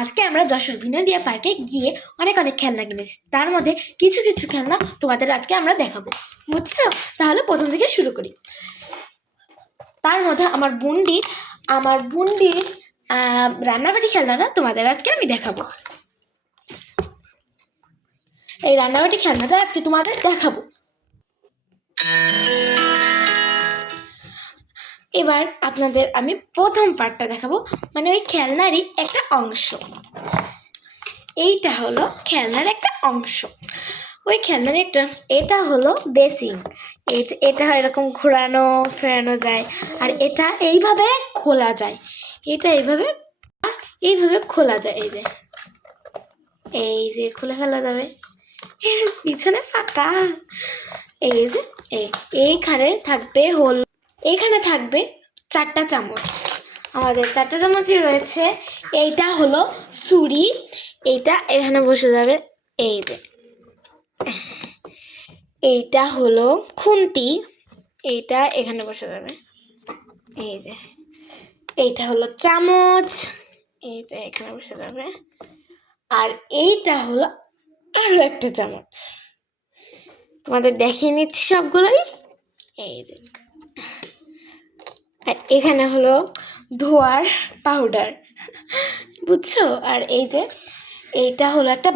আজকে আমরা যশোর বিনোদিয়া পার্কে গিয়ে অনেক খেলনা কিনেছি। তার মধ্যে কিছু কিছু খেলনা তোমাদের আজকে আমরা দেখাবো, বুঝছো? তাহলে প্রথম থেকে শুরু করি। তার মধ্যে আমার বুন্ডির রান্নাবাটি খেলনাটা তোমাদের আজকে আমি দেখাবো। এই রান্নাবাটি খেলনাটা আজকে তোমাদের দেখাবো। এবার আপনাদের আমি প্রথম পার্টটা দেখাবো, মানে ওই খেলনারই একটা অংশ। এইটা হলো খেলনার একটা অংশ। ওই খেলনার এটা হলো বেসিন। এটা এরকম ঘোরানো ফেরানো যায়, আর এটা এইভাবে খোলা যায়। এটা এইভাবে খোলা যায়। এই যে খুলে ফেলা যাবে। পিছনে ফাঁকা। এই যে এইখানে থাকবে 4টা চামচ। আমাদের 4টা চামচই রয়েছে। এইটা হলো ছুরি, এইটা এখানে বসে যাবে। এই যে এইটা হলো খুন্তি, এইটা এখানে বসে যাবে। এই যে এইটা হলো চামচ, এইটা এখানে বসে যাবে। আর এইটা হলো আরো একটা চামচ। তোমাদের দেখিয়ে নিচ্ছি সবগুলোই। এই যে আর এখানে হলো ধোয়ার পাউডার, বুঝছো? আর এই যে এইটা হলো একটা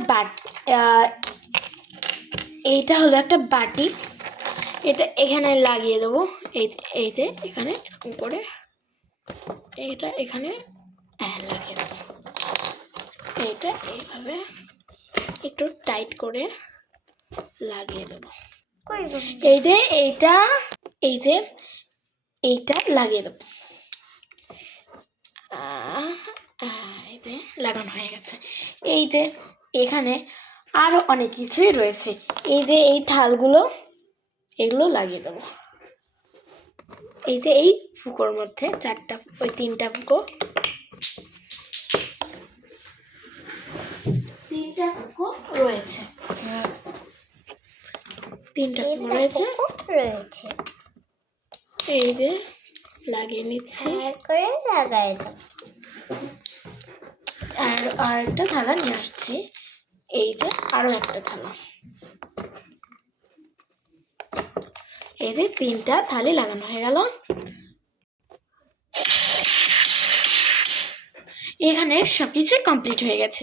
বাটি। এটা এখানে লাগিয়ে দেবো। এই যে এখানে এরকম করে এইটা এখানে লাগিয়ে দেবো। এইটা এইভাবে একটু টাইট করে লাগিয়ে দেবো। এই যে এইটা লাগিয়ে দেবো। এই যে লাগানো হয়ে গেছে। এই যে এখানে আরো অনেক কিছুই রয়েছে। এই যে এই থালগুলো, এগুলো লাগিয়ে দেবো। এই যে এই ফুকোর মধ্যে 3টা ফুকো, 3টা ফুকো রয়েছে। 3টা ফুকো রয়েছে। এই যে লাগিয়ে নিচ্ছি। আর একটা থালা নিয়ে আসছি। এই যে আরো একটা থালা। এই যে 3টা থালি লাগানো হয়ে গেল। এখানে সবকিছু কমপ্লিট হয়ে গেছে।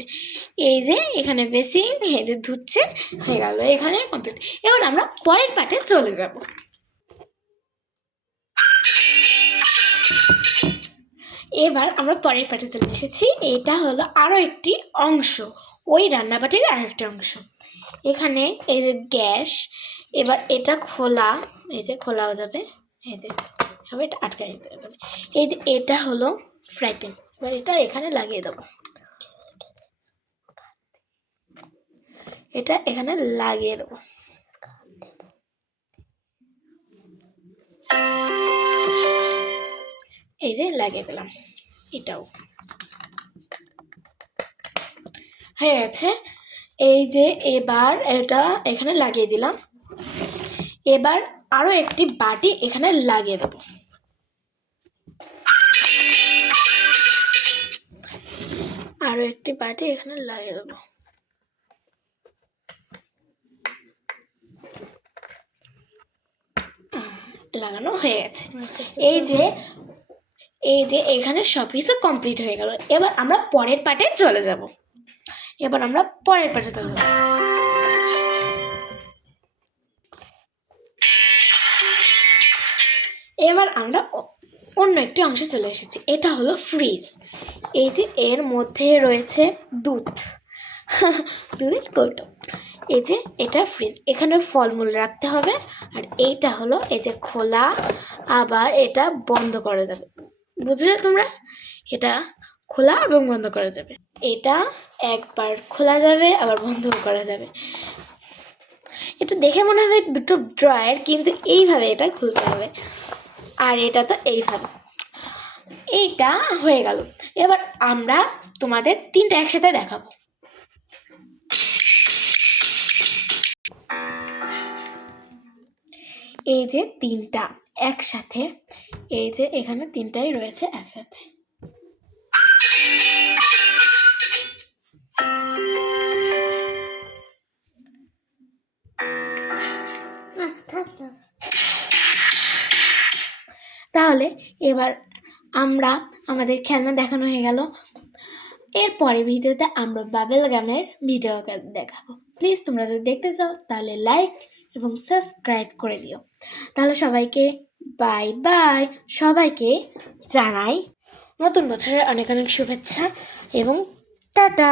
এই যে এখানে বেসিন, এই যে ধুচ্ছে, হয়ে গেল। এখানে কমপ্লিট। এবার আমরা পরের পার্টে চলে যাব। এবার আমরা পরের পার্টে চলে এসেছি। এটা হলো আরো একটি অংশ, ওই রান্নাবাটির আর একটা অংশ। এখানে এই যে গ্যাস, এবার এটা খোলা, এই যে খোলাও যাবে। এই যে এটা আটকে দিতে যাবে। এই যে এটা হলো ফ্রাই প্যান। এবার এটা এখানে লাগিয়ে দেবো। এটা এখানে লাগিয়ে দেবো। এই যে লাগিয়ে দিলাম। এটাও হয়ে গেছে। এই যে এবার এটা এখানে লাগিয়ে দিলাম। এবার আরো একটি বাটি এখানে লাগিয়ে দেবো। আরো একটি বাটি এখানে লাগিয়ে দেবো। লাগানো হয়ে গেছে। এই যে এখানে সব কিছু কমপ্লিট হয়ে গেল। এবার আমরা পরের পার্টে চলে যাব। এবার আমরা অন্য একটি অংশে চলে এসেছি। এটা হলো ফ্রিজ। এই যে এর মধ্যে রয়েছে দুধের কৌটো। এই যে এটা ফ্রিজ, এখানে ফলমূল রাখতে হবে। আর এইটা হলো এই যে খোলা, আবার এটা বন্ধ করা যাবে। বুঝলে তোমরা? এটা খোলা এবং বন্ধ করা যাবে। এটা একবার খোলা যাবে, আবার বন্ধ করা যাবে। এটা দেখে মনে হবে দুটো ড্রয়ার, কিন্তু এইভাবে এটা খুলতে হবে। আর এটা তো এইভাবে। এইটা হয়ে গেল। এবার আমরা তোমাদের 3টা একসাথে দেখাবো। এই যে 3টা একসাথে, এই যে এখানে 3টাই রয়েছে একসাথে। তাহলে এবার আমরা আমাদের খেলনা দেখানো হয়ে গেল। এরপরে ভিডিওতে আমরা বাবেল গামের ভিডিও দেখাবো। প্লিজ তোমরা যদি দেখতে চাও তাহলে লাইক এবং সাবস্ক্রাইব করে দিও। তাহলে সবাইকে বাই বাই। সবাইকে জানাই নতুন বছরের অনেক অনেক শুভেচ্ছা এবং টাটা।